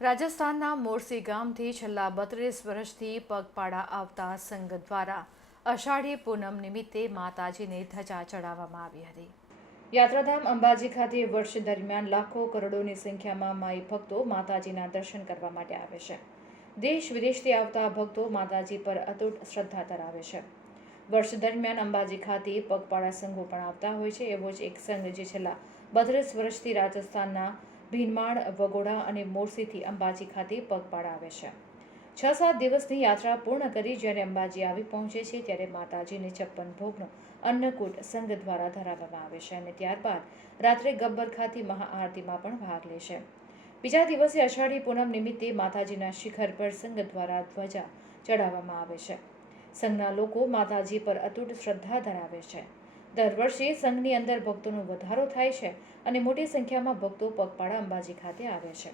રાજસ્થાનના મોરસી ગામથી છેલ્લા બત્રીસ વર્ષથી પગપાળા આવતા સંઘ દ્વારા અષાઢી પૂનમ નિમિત્તે માતાજીને ધજા ચડાવવામાં આવી હતી. યાત્રાધામ અંબાજી ખાતે વર્ષ દરમિયાન લાખો કરોડોની સંખ્યામાં માઈ ભક્તો માતાજીના દર્શન કરવા માટે આવે છે. દેશ વિદેશથી આવતા ભક્તો માતાજી પર અતૂટ શ્રદ્ધા ધરાવે છે. વર્ષ દરમિયાન અંબાજી ખાતે પગપાળા સંઘો પણ આવતા હોય છે. એવો જ એક સંઘ જે છેલ્લા બત્રીસ વર્ષથી રાજસ્થાનના ભીનમાળ વગોડા અને મોરસીથી અંબાજી ખાતે પગપાળા આવે છે. છ સાત દિવસની યાત્રા પૂર્ણ કરી જ્યારે અંબાજી આવી પહોંચે છે ત્યારે માતાજીને છપ્પન ભોગનો અન્નકૂટ સંઘ દ્વારા ધરાવવામાં આવે છે અને ત્યારબાદ રાત્રે ગબ્બર ખાતે મહાઆરતીમાં પણ ભાગ લે છે. બીજા દિવસે અષાઢી પૂનમ નિમિત્તે માતાજીના શિખર પર સંઘ દ્વારા ધ્વજા ચડાવવામાં આવે છે. સંઘના લોકો માતાજી પર અતૂટ શ્રદ્ધા ધરાવે છે. દર વર્ષે સંઘની અંદર ભક્તોનો વધારો થાય છે અને મોટી સંખ્યામાં ભક્તો પગપાળા અંબાજી ખાતે આવે છે.